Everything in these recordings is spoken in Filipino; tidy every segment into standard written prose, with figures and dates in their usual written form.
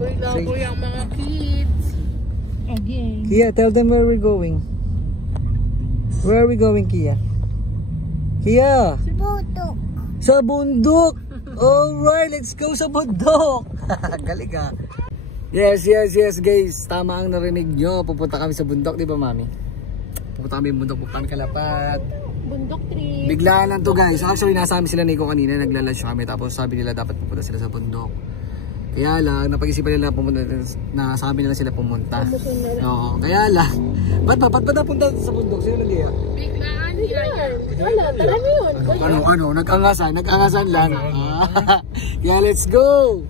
Laboy-laboy ang mga kids. Again. Kia, tell them where we're going. Where are we going, Kia? Kia! Bundok. Sa bundok! Alright, let's go sa bundok! Galing ah. Yes guys. Tama ang narinig nyo. Pupunta kami sa bundok, di ba mami? Pupunta kami bundok, pupunta kami Kalapat. Bundok trip. Biglaan lang to guys. Actually, nasa amin sila Nico kanina. Nagla-lunch kami. Tapos sabi nila dapat pupunta sila sa bundok. Kaya lang, napag-isipan nila pumunta na sa amin na sila pumunta. Oo, kaya lang. Ba't napunta sa bundok? Sino nag-iya? Biglaan yan. Wala, tala mo yun. Ano, nag-angasan lang. Kaya let's go!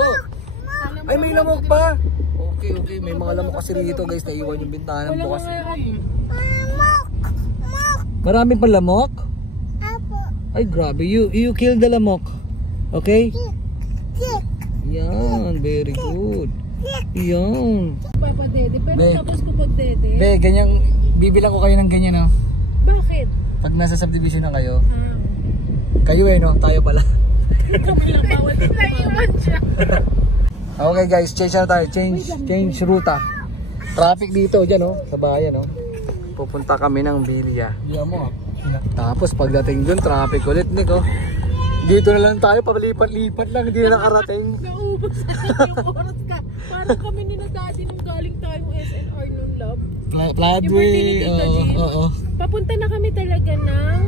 Oh! Ay, may lamok pa! Okay, may mga lamok kasi rito guys. Naiwan yung bintana bukas. Marami pa lamok? Ay, grabe. You killed the lamok. Okay? Yan, very good. Yan. Papa Dede, pero tapos ko pag Dede. Be, ganyan, bibilang ko kayo ng ganyan, no? Bakit? Pag nasa subdivision na kayo. Kayo no? Tayo pala. Kami lang bawal. Naiwan siya. Okay guys, change na tayo. Change ruta. Traffic dito, dyan sa bayan Pupunta kami ng Bilya. Tapos pagdating dun, traffic ulit, Nico. Dito na lang tayo, palipat-lipat lang, hindi na nakarating. Naubos na yung oras ka. Parang kami ni na daddy nung galing tayong SNR nung love. Floodway, oo. Papunta na kami talaga ng...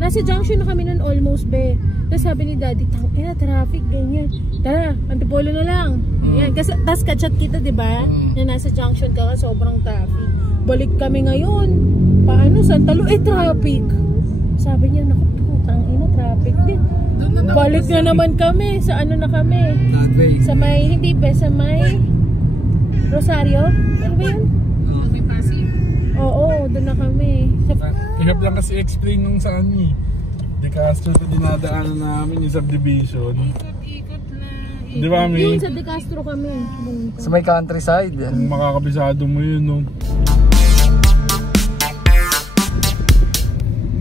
Nasa junction na kami nun almost, be. Tapos sabi ni daddy, tangina, traffic, ganyan. Tara, Antipolo na lang. Yan. Kasi, tas kachat kita, di ba? Na nasa junction ka, sobrang traffic. Balik kami ngayon. Paano, Santalo? Traffic. Sabi niya, naku, tangina, traffic din. Balik na naman kami. Sa ano na kami? Floodway. Sa may, hindi ba? Sa may Rosario? Ano ba yun? May Pasig. Oo, doon na kami. Ihap lang kasi explain nung sa amin. De Castro ito dinadaanan namin yung subdivision. Ikot na. Di ba, Mi? Yun, sa De Castro kami. Sa may countryside. Kung makakabisado mo yun, no?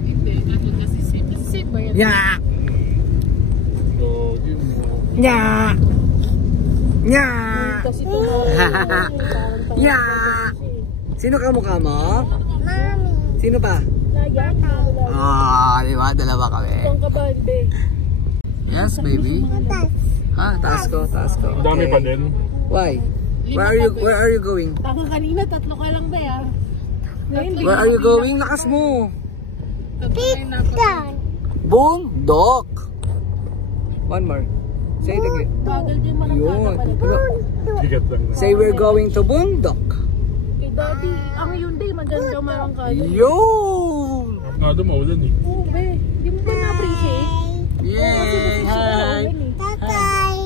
Hindi. Ano kasi safe. Safe ba yan? Yeah! Yeah! Yeah! Kasi tumawa. Yeah! Sino kamukha mo? Mami. Sino pa? Layan. Diba? Dalawa kami. Itong kabalbe. Yes, baby. Taas ko. Ang dami pa din. Why? Where are you going? Taka kanina, 3 ka lang ba ya? Where are you going? Lakas mo. Pizza. Bundok. One more. Say it again. Bagal din marangkada pala. Bigat lang na. Say we're going to bundok. Eh daddy, ang Hyundai maganda marangkada. Yun! Nga doon maulan eh. Oo be, di mo ba na-appreciate? Yay! Hi!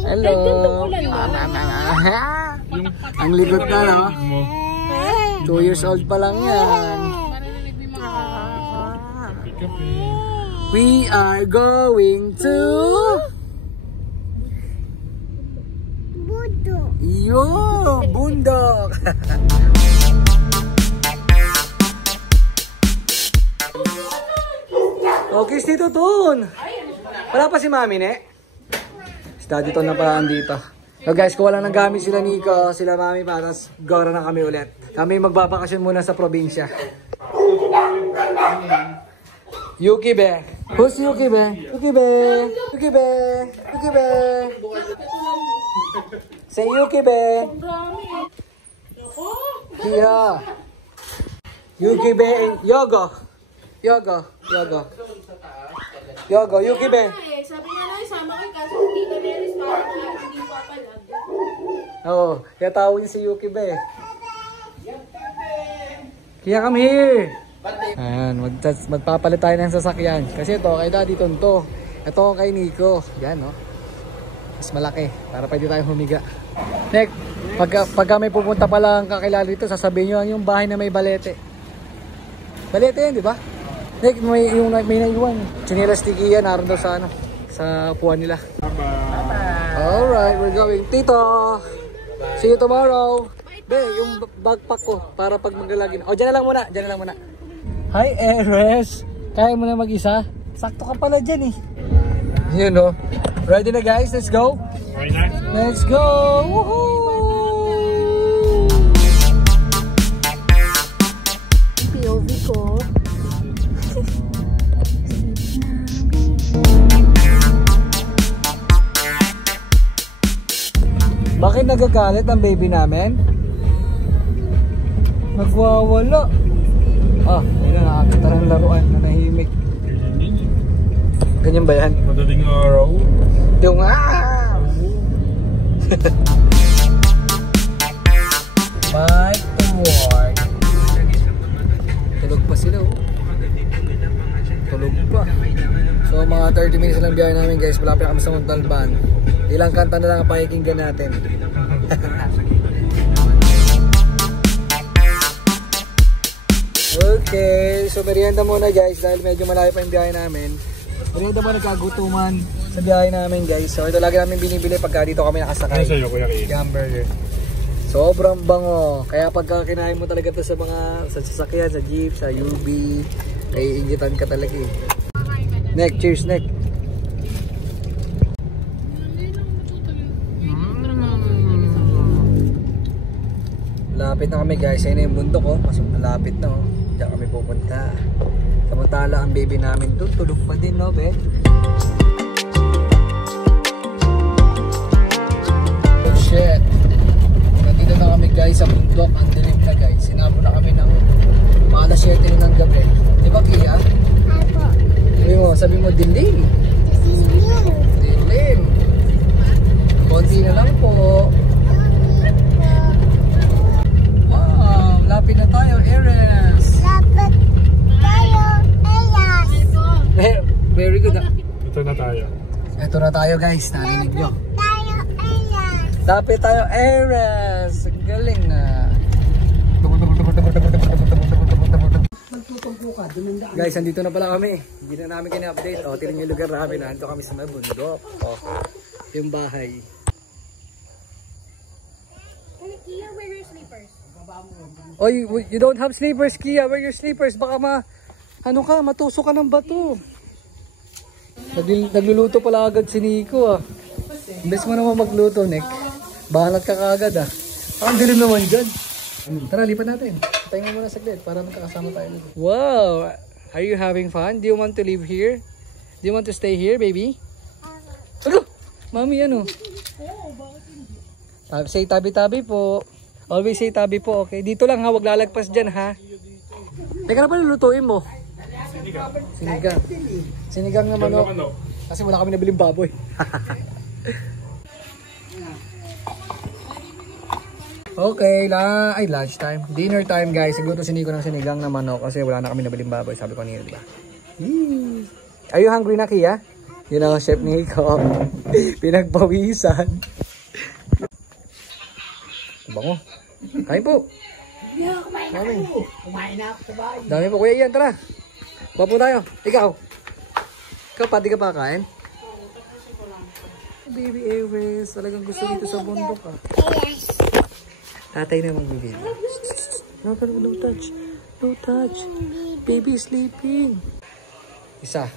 Hello! Kahit gantong ulan Yung Ang likod na, no? mo. 2 years old pa lang yan. Marinig mo yung mga Kape. We are going to... Bundok. Yo! Bundok! Okay, dito Ton! Wala pa si Mami, ne? Si Daddy Ton na pala andito. So guys, kung wala nang gamit sila Nico, sila Mami, patas gora na kami ulit. Kami magbabakasyon muna sa probinsya. Yuki Be. Who's Yuki Be? Yuki Be. Yuki Be. Yuki Be. Say Yuki Be. Kia. Yuki Be and Yogo. Yogo. Yuki Be. Sabi nga na, sama kayo kasi hindi ka nelis para hindi papalag. Oo, kaya tawag niya si Yuki Be. Kia, come here. Ayan, magpapalit tayo ng sasakyan. Kasi ito kay Daddy Tonto. Ito kay Nico. Yan, no? Mas malaki. Para pwede tayong humiga. Next, pagka may pupunta pa lang kakilala dito, sasabihin nyo yung bahay na may balete. Balete yan, di ba? Next, may naiwan. Chinilas ni Kia, naroon daw sa, sa upuan nila. Alright, we're going. Tito! See you tomorrow. Be, yung backpack ko para pag maglalagin. O, dyan na lang muna. Hi, Eres. Kaya mo na mag-isa? Sakto ka pala dyan eh. Yun no. Ready na guys? Let's go! Okay na? Let's go! Woohoo! POV ko. Bakit nagagalit ang baby namin? Nagwawala. Yun na nakakita ng laruan na nahimik. Ganyan ba yan? Madaling araw. Yung Bike to work. Tulog pa sila oh. Tulog pa. So mga 30 minutes lang biyahe namin guys. Malapit kami sa Montalban. Ilang kanta na lang ang pakikinggan natin. Okay, so merienda muna guys dahil medyo malayo pa yung biyahe namin. Merienda muna, nagkagutuman sa biyahe namin guys. So ito lagi namin binibili pagka dito kami nakasakay. Ano sa'yo, Kuya Kian? Hamburger. Sobrang bango. Kaya pagka kinain mo talaga ito sa mga sasakyan, sa jeep, sa UV, ay ingitan ka talaga eh. Neck, cheers neck. Lapit na kami guys. Ayun na yung bundok oh. Mas malapit na oh. Diyan kami pupunta. Samantala ang baby namin doon. Tulog pa din no be. Oh shit. Nandito na kami guys sa bundok. Ang dilim na guys. Sinabo na kami ng mga alas 7 ng gabi. Di ba Kia? Sabi mo dilim. Dilim. Konti na lang po. Lapit na tayo, Eres. Lapit tayo, Eres. Very good. Ito na tayo. Ito na tayo guys, narinig nyo. Tayo, Eres. Lapit tayo, Eres. Ang galing na. Guys, andito na pala kami. Hindi na namin kina-update. O, tinan yung lugar namin. Nandito kami sa may bundok. O, yung bahay. Kia, wear your slippers. Oh, you don't have sleepers, Kia. Wear your sleepers. Baka matusok ka ng bato. Nagluluto pala agad si Nico ah. Imbes mo naman magluto, Nick. Bahalat ka kaagad ah. Ang dilim naman dyan. Tara, lipat natin. Tayo muna saglit para magkakasama tayo. Wow! Are you having fun? Do you want to live here? Do you want to stay here, baby? Ano? Mami, ano? Say tabi-tabi po. Always say tabi po, okay? Dito lang ha, wag lalagpas dyan ha. Teka na pala lutuin mo. Sinigang. Sinigang na manok. Kasi wala kami nabiling baboy. Okay, lunch time. Dinner time guys. Siguro siniko ng sinigang na manok kasi wala na kami nabiling baboy. Sabi ko niyo, diba? Are you hungry na, Kia? You know, Chef Nico. Pinagpawisan. Bango. Kain po. Dami. Dami po. Kuya Ian, tara. Kuha po tayo. Ikaw. Ikaw, pati ka pa kain? Baby Aries. Talagang gusto dito sa bundok ah. Tatay na magbibig. No touch. No touch. Baby is sleeping. Isa.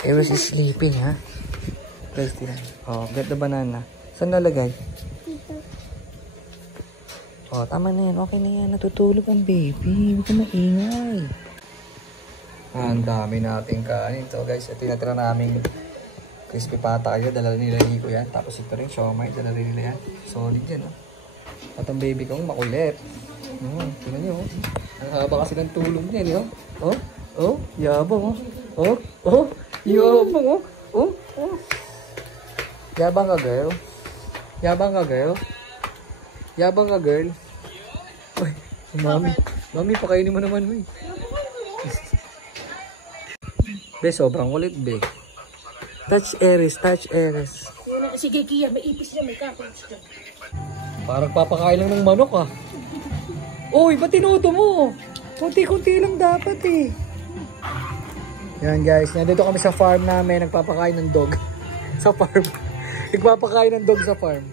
Aries is sleeping ha. Guys, tira. Oh, get the banana. Saan nalagay? Oh, tama na yan. Okay na yan. Natutulog ang baby. Huwag ka maingay. Ang dami nating kanin. So guys, ito yung natira namin crispy pata kayo. Dala nila Nico yan. Tapos ito rin, siomay. Dala rin nila yan. Solid yan. Oh. At ang baby kong makulit. Tingnan nyo. Ang haba kasi ng tulog niya. Oh, yabang. Oh, yabang. Oh. Yabang ka, girl. Yabang ka, girl. Yabang ka, girl. Uy, mami. Mami, pakainin mo naman, uy. Be, sobrang kulit, be. Touch Aries, touch Aries. Sige, Kia, may ipis niya, may kakos dyan. Parang papakain lang ng manok, ah. Uy, ba't tinuto mo? Kunti-kunti lang dapat, eh. Yan, guys. Nandito kami sa farm namin. Nagpapakain ng dog. Sa farm. Nagpapakain ng dog sa farm.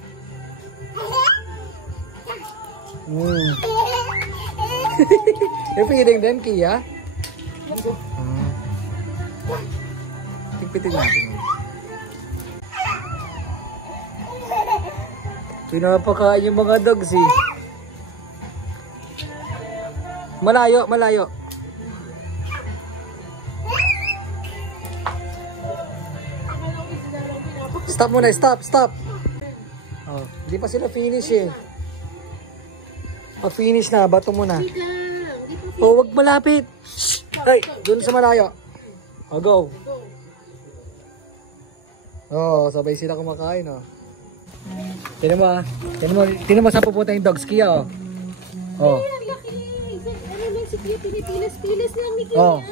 You're feeding them, Kia? Tigpitin natin. Pinapakain yung mga dogs eh. Malayo, malayo. Stop muna, stop. Oh, hindi pa sila finish eh. Pag finish na, bato muna. Oh, wag malapit. Shh! Ay, dun sa malayo. Oh, go. Oh, sabay sila kumakain oh. Tingnan mo ah. Tingnan mo saan pupunta yung dogs, Kia oh. Oh. Si Kia, pinipilas lang ni Kia. Oh.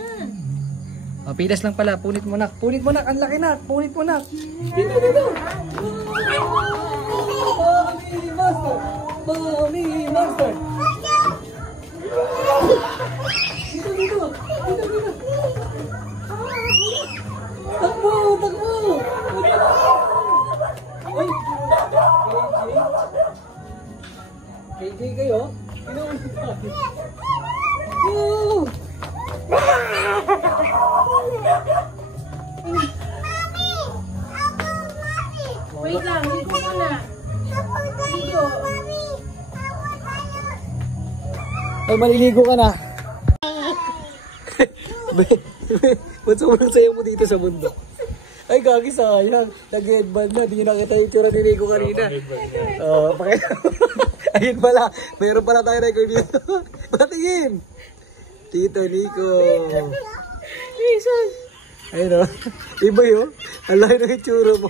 Oh, pilas lang pala. Punit mo nak. Ang laki na. Punit mo nak. Dito. Mommy monster. Dito. Takbo. Ay. KJ kayo? Oh. Wait lang, ligo ka na. Ligo. Ay, maliligo ka na. Ba't sobrang sayo mo dito sa bundok? Ay, gagi sayang. Nag-headband na. Di nyo nakita yung tsura ni Rico kanina. Ayun pala. Meron pala tayo record dito. Patingin. Tito Nico. Ayun o. Iba yun. Ang laki ng itsura mo.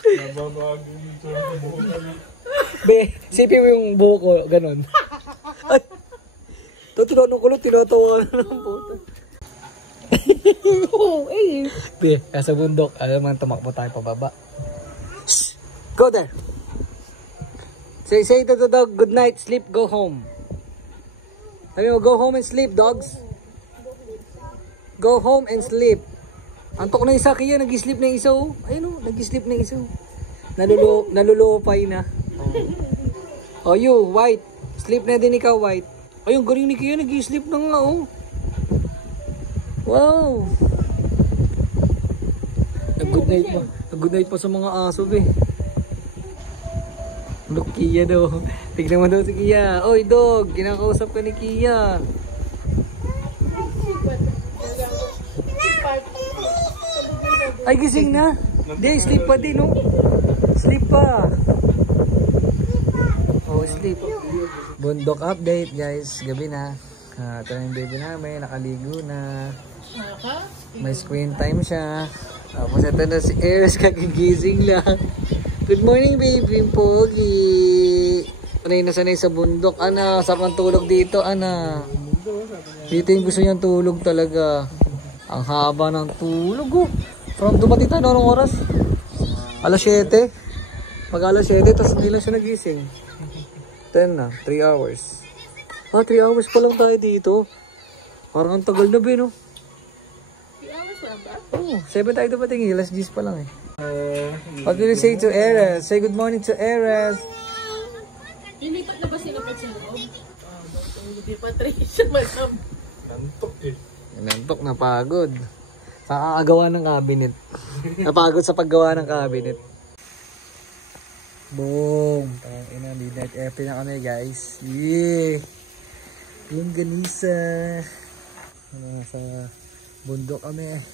Nababago yung itsura ng buhok ka na. Be, sipin mo yung buhok ko. Ganon. Ay. Totoo nung kulot. Tinatawa na ng puta. Be, nasa bundok. Alam mo, tumakbo tayo pababa. Shh! Go there. Say to the dog, good night, sleep, go home. Sabi mo, go home and sleep, dogs. Go home and sleep. Antok na isa, Kia, nag-sleep na isa, oh. Ayun, oh, nag-sleep na isa, oh. Nalulupay na. Oh, you, White. Sleep na din ikaw, White. Ayun, galing ni Kia, nag-sleep na nga, oh. Wow. Nag-good night pa sa mga aso, eh. Look, Kia daw. Tignan mo daw si Kia. Oy, dog. Kinakausap ka ni Kia. Ay, gising na. Di, sleep pa din, no? Sleep pa. Oh, sleep. Bundok update, guys. Gabi na. Ito na yung baby namin. Nakaligo na. May screen time siya. Tapos ito na si Eris. Kagigising lang. Good morning, baby. Pogi. Sanay na sanay sa bundok. Ana, sarap ng tulog dito, ana. Dito yung gusto niyang tulog talaga. Ang haba ng tulog, oh. From dumating tayo noong oras? Alas 7. Pag alas 7, tapos hindi lang siya nagising. 10 na, 3 hours. 3 hours pa lang tayo dito. Parang ang tagal na, no? 3 hours lang ba? Oo, 7 tayo dumating. Alas 10 pa lang, eh. What will you say to Eres? Say good morning to Eres. Lilipat na ba sila pag sa loob? Hindi pa Tricia, madam. Nantok eh. Nantok, napagod. Sa kakagawa ng cabinet. Napagod sa paggawa ng cabinet. Boom! Tangina, midnight FP na kami, guys. Yeah! Yung ganisa. Sa bundok kami.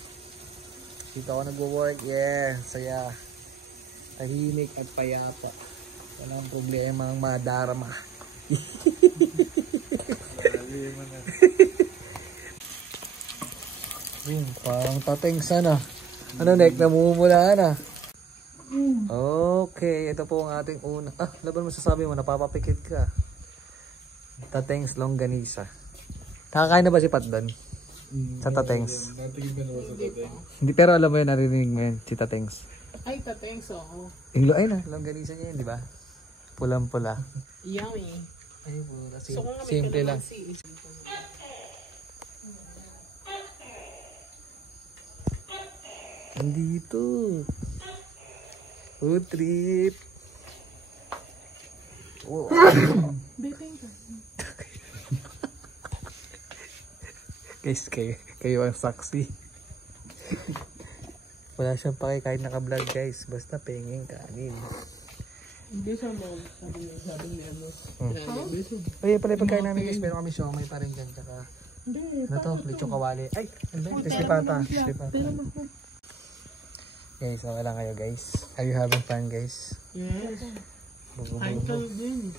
Dito ako nagwo-work. Yeah! Saya. Tahimik at payapa. Walang problema ang madarama. Parang tateng sana. Ano, Nek? Namumula na. Okay, ito po ang ating una. Laban mo sasabi mo, napapapikit ka. Tatengs longganisa. Nakakain na ba si Pat doon? Sa Tatengs? Hindi, pero alam mo yun, narinig mo yun, si Tatengs. Ay, tatengs, oo. Ay na, longganisa niya yun, di ba? Pulang-pula. Yummy. Ay, pula. So, kung kami Simple lang. Andito. Food trip. Oh. Guys, kayo. Kayo ang saksi. Wala siyang pake kahit naka-vlog guys. Basta pengeng kanin. Hindi siya mo. Sabi niya mo. Ay, pala yung pagkain namin guys. Meron kami siomay pa rin dyan. Tsaka, ano to? Lechong kawali. Ay, ano ba? Slipata. Guys, okay lang kayo guys. Are you having fun guys? Yes. Bugo. Kain kayo din.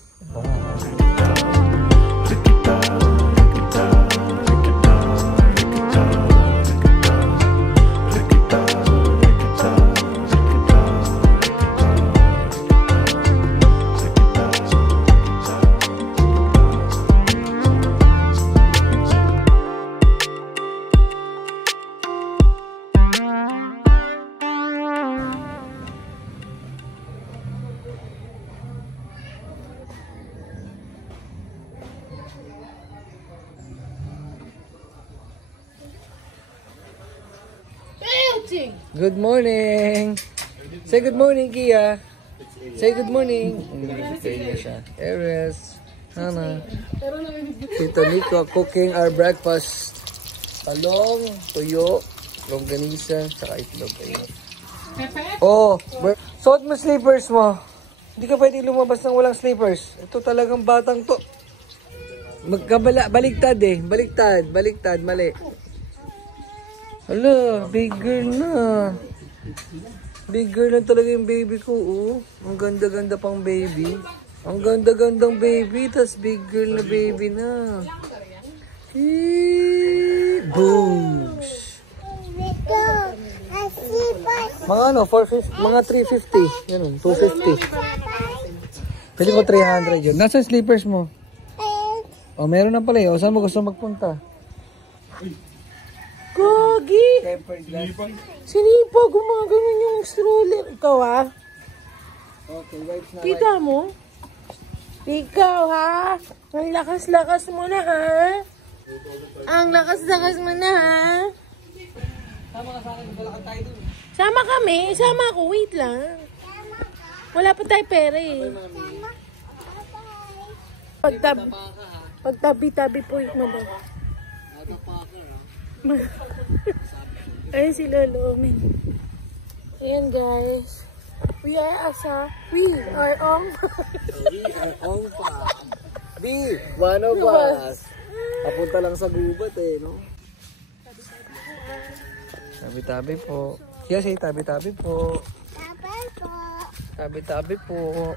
Good morning! Say good morning, Kia! Say good morning! Hindi siya. Eres, Hana. Tito Nico cooking our breakfast. Talong, tuyo, longganisa, tsaka itlog. Oh, suot mo slippers mo. Hindi ka pwede lumabas ng walang slippers. Ito talagang batang to. Baliktad eh. Baliktad, mali. Hala, big girl na. Big girl na talaga yung baby ko, oh. Ang ganda-ganda pang baby. Ang ganda-gandang baby, tas big girl na baby na. Boosh! Mga ano, 450, mga 350. Yan, 250. Pili ko 300 yun. Nasaan slippers mo? Oh, meron na pala eh. O, saan mo gusto magpunta? Gogi! Sinipa, gumaganon yung stroller. Ikaw ah? Okay, wipes na. Kita mo? Ikaw ha? Ang lakas-lakas mo na ha? Ang lakas-lakas mo na ha? Sama ka sa akin, balakad tayo dun. Sama kami. Sama ako. Wait lang. Wala pa tayo pera eh. Pagtabi-tabi po mo daw. Ayun si Lolo Omen. Ayan guys. We are on One of us. Papunta lang sa gubat eh, no? Tabi-tabi po. Yes, say tabi-tabi po. Tabi-tabi po.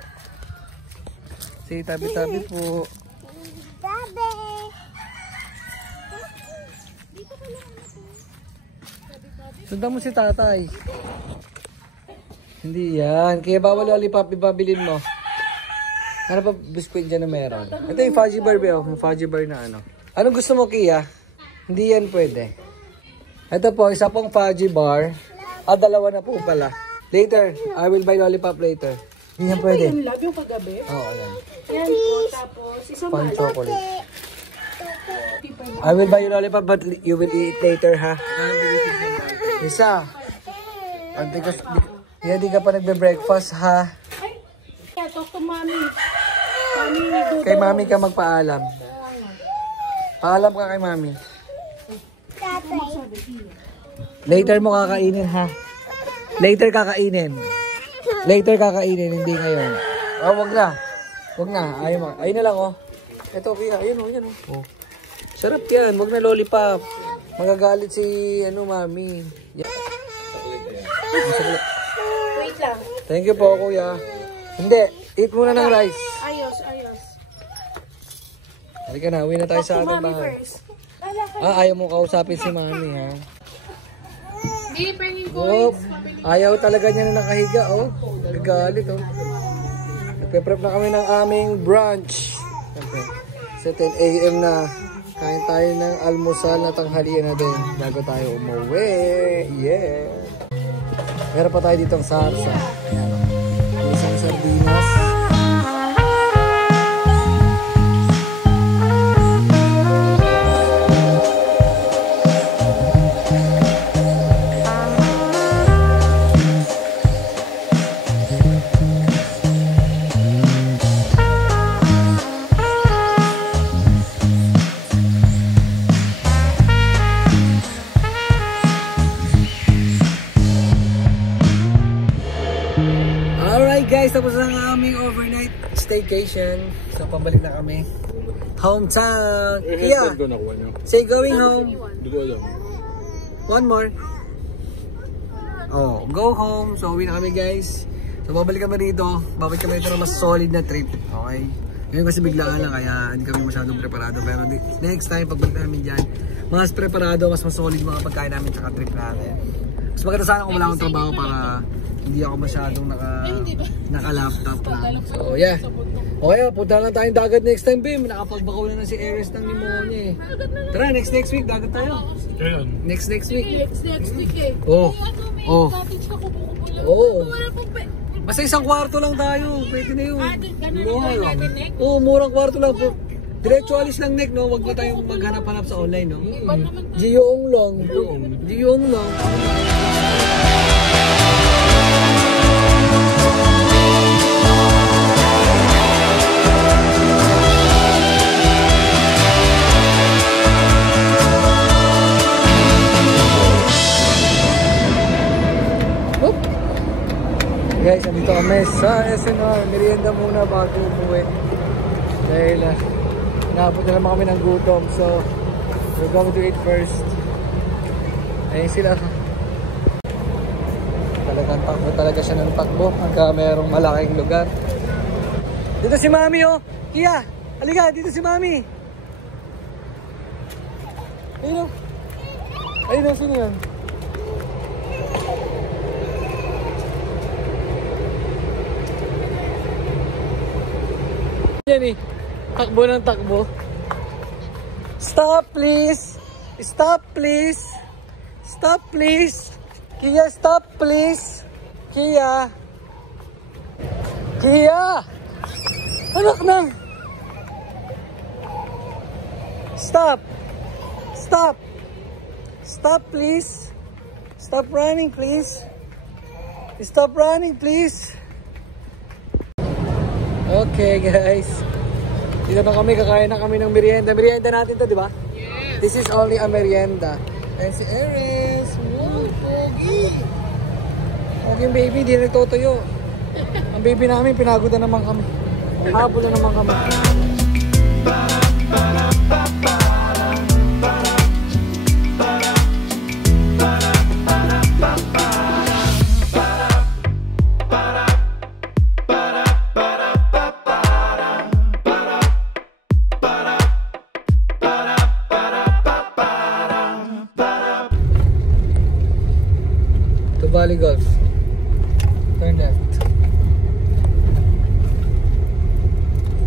Say tabi-tabi po. Sundan mo si tatay. Hindi yan. Kaya bawal lollipop, ibabilin mo. Ano pa biskuit dyan na meron? Ito yung fudgy bar, Beo. Yung fudgy bar na ano. Anong gusto mo, Kia? Hindi yan pwede. Ito po, isa pong fudgy bar. Dalawa na po pala. Later, I will buy lollipop later. Hindi yan pwede. Yung love yung kagabi. Oo, ayan. Yan po. Tapos isang Fun chocolate. I will buy you lollipop but you will eat later, ha? Isa. Di ka pa nagbe-breakfast, ha? Ay, talk to mommy. Kay mami ka magpaalam. Paalam ka kay mami. Later mo kakainin, ha? Later kakainin. Later kakainin, hindi ngayon. Oh, wag na. Wag na. Ayun na lang, oh. Ito, Kia. Ayun, oh. Sarap yan. Wag na lollipop. Magagalit si, mami. Yan. Wait lang. Thank you po, kuya. Hindi. Eat muna ng rice. Ayos. Halika na. Uwi na tayo sa ating bahay. First. Ayaw mo kausapin si mami, ha? Hindi, pengin ko. Oh, ayaw talaga niya na nakahiga, oh. Nagagalit, oh. Nagpe-prep na kami ng aming brunch. Okay. Sa 10 a.m. na. Kain tayo ng almusal na tanghalian na din bago tayo umuwi. Yeah! Meron pa tayo ditong sarsa. Ayan, oh. Isang sardinas. staycation. So, pabalik na kami. Hometown! Kia! Ko nakuha niyo. Say going home. Hindi ko alam. One more. Oh, go home. So, uwi na kami guys. So, babalik kami rito. Babalik kami rito na mas solid na trip. Okay? Ngayon kasi biglaan lang kaya hindi kami masyadong preparado. Pero next time, pagbalik namin dyan, mas preparado, mas solid mga pagkain namin tsaka trip natin. Mas maganda sana kung wala akong trabaho para hindi ako masyadong naka-laptop lang. So, yeah. Okay, punta lang tayong dagat next time, Bim. Nakapagbakaw na si Ares ng pneumonia eh. Tara, next week, dagat tayo. Kailan? Next week. Next week eh. Oh. Oh. Cottage ka, kubo-kubo lang. Oo. Wala pong Basta isang kwarto lang tayo. Pwede na yun. ganun Mura yung lang. natin, Nick. Oo, murang kwarto lang po. Diretso alis lang, Nick, no? Huwag na tayong maghanap-hanap sa online, no? Giyong lang. Giyong lang. Guys, andito kami sa SNR. Merienda muna bago umuwi. Dahil naabot na naman kami ng gutom. So, we're going to eat first. Ayun sila. Talagang takbo talaga siya ng takbo. Pagka mayroong malaking lugar. Dito si Mami, oh! Kia! Halika, dito si Mami! Ayun, oh! Ayun, oh! Sino yan? Yan eh, takbo ng takbo. Stop please! Stop please! Stop please! Kia, stop please! Kia! Kia! Anak na! Stop! Stop! Stop please! Stop running please! Stop running please! Okay guys, dito na kami, kakain na kami ng merienda. Merienda natin to, di ba? Yes. This is only a merienda. And si Ares, wow, pogi. Pogi yung baby, di nagtotoyo. Ang baby namin, pinagod na naman kami. Habol na naman kami. Valley Golf. Turn left.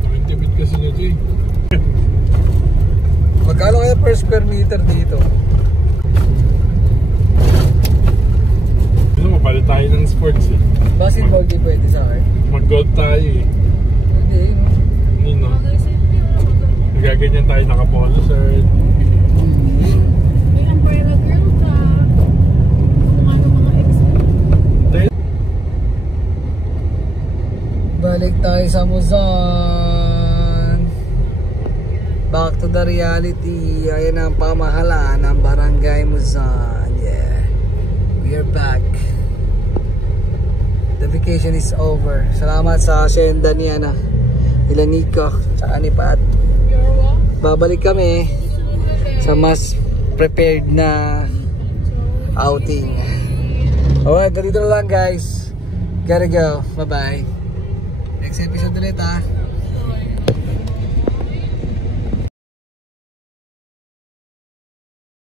Nakitipid kasi na Jay. Magkano kaya per square meter dito? Ano, mapalit tayo ng sports eh. Basketball di pwede sa akin. Mag-golf tayo eh. Hindi. Hindi no? Nagaganyan tayo naka-polo shirt. May umbrella girl ka. Balik tayo sa Muzon. Back to the reality. Ayan ang pamahalaan ng Barangay Muzon. Yeah. We are back. The vacation is over. Salamat sa asyenda ni nila Nico tsaka ni Pat. Babalik kami sa mas prepared na outing. Alright, ganito na lang guys. Gotta go. Bye bye. Next episode ulit ha.